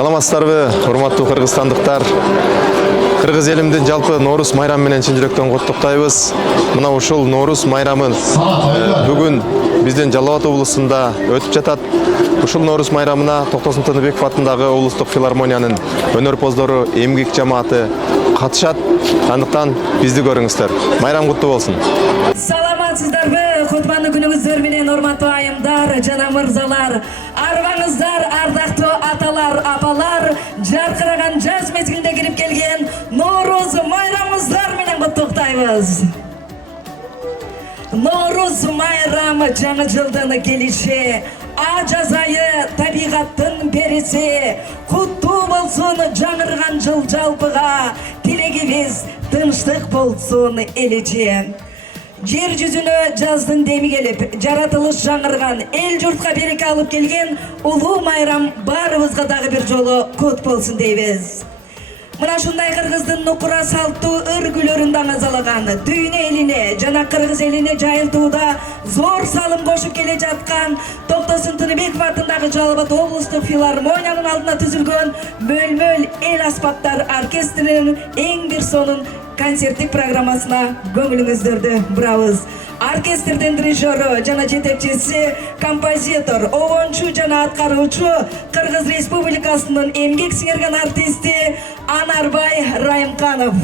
Саламатсыздарбы, урматтуу кыргызстандыктар. Кыргыз элимдин жалпы Ноорус майрамы менен чын жүрөктөн куттуктайбыз. Мына ушул Ноорус майрамы бүгүн биздин Жалал Абад облусунда өтүп жатат. Ушул Ноорус майрамына Токтосун Тыныбеков атындагы облустук филармониянын өнөрпоздору, эмгек жамааты катышат. Андыктан бизди көрүңүздөр. Майрам куттуу болсун. Саламатсыздарбы, кутмандуу күнүңүздөр менен урматтуу айымдар жана мырзалар. Арбаңыздар, ардактуу аталар, апалар, жаркыраган жаз мезгилинде кирип келген Ноорус майрамыңыздар менен куттуктайбыз. Ноорус майрамы жаңы жылдын келиши, жаз айы табигаттын периси, куттуу болсун жаңырган жыл жалпыга, тилегибиз тынчтык болсун эличи. Жер жүзүнө жаздын деми келип, жаратылыш жаңырган, эл журтка береке алып келген улуу майрам баарыбызга дагы бир жолу кут болсун дейбиз. Мына ушундай кыргыздын нукура салттуу өргүлөрүн даңазалаган, дүйнө элине жана кыргыз элине жайылтууда зор салым кошуп келе жаткан Токтосун Тыныбеков атындагы Жалал Абад облустук филармониянын алдына түзүлгөн Мөлмөл эл аспаптар оркестринин эң бир сонун концерттик программасына көңүлүңүздөрдү бурабыз. Оркестрдин дирижеру жана жетекчиси, композитор, обончу жана аткаруучу Кыргыз Республикасынын эмгек сиңирген артисти Анарбай Райымканов.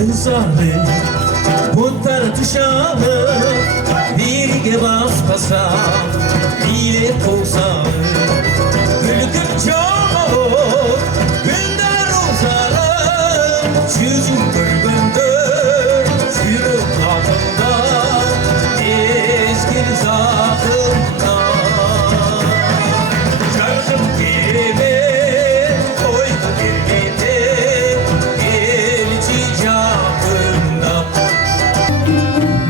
Kızardı, butlar tuşalı, birge baspasa, bile kovsalı. Gülgün çok, günder uzalı, yüzüm gülgündür, sürüp altında, ezgin zaafında. Çarşım kelime, koydu birlikte, elçi camında.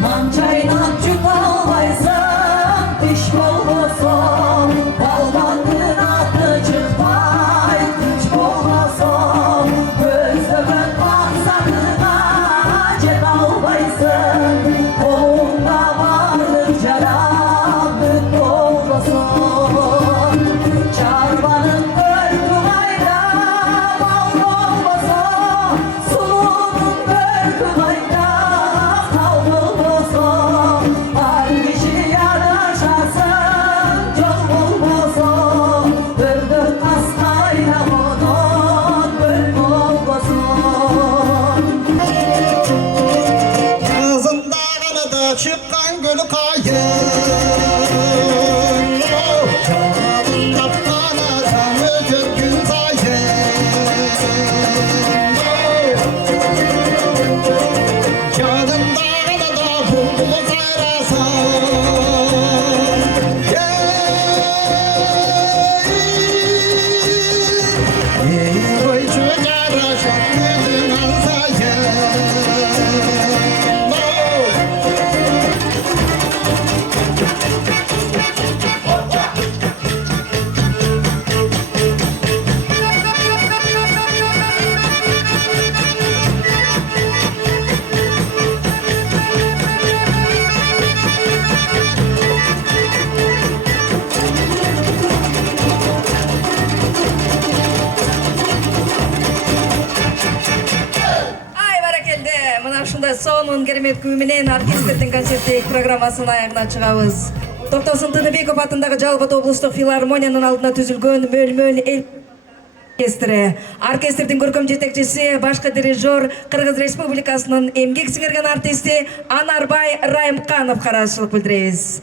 Mançayla çıkalmaysan, iş olmasam, balgandın atı çıkmay, hiç olmasam, gözlemen baksanına, cep almaysan, керемет күү менен оркестрдин концерттик программасынын аягына чыгабыз. Токтосун Тыныбеков атындагы Жалал Абад облустук филармониянын алдына түзүлгөн мөл-мөл эл оркестри. Оркестрдин көркөм жетекчиси, башкы дирижер Кыргыз Республикасынын эмгек сиңирген артисти Анарбай Райымканов карашылык билдиребиз.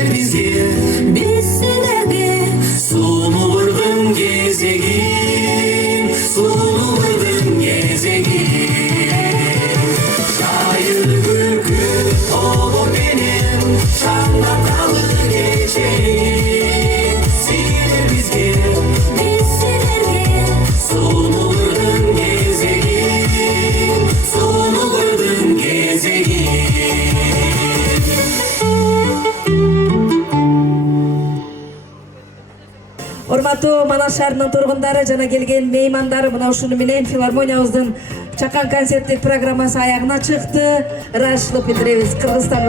Силер бизге Biz sizlerge Sulu vurdum gezegin Sulu vurdum gezegin Şair bülkü olur benim Şanlatalı geçeyim Silir bizge Biz sizlerge Sulu vurdum gezegin Sulu vurdum gezegin Урматтуу Манас шаарынын тургундары жана келген меймандары, мына ушуну менен филармониябыздын чакан концерттик программасы аягына чыкты. Рашлы Петревич, Кыргызстан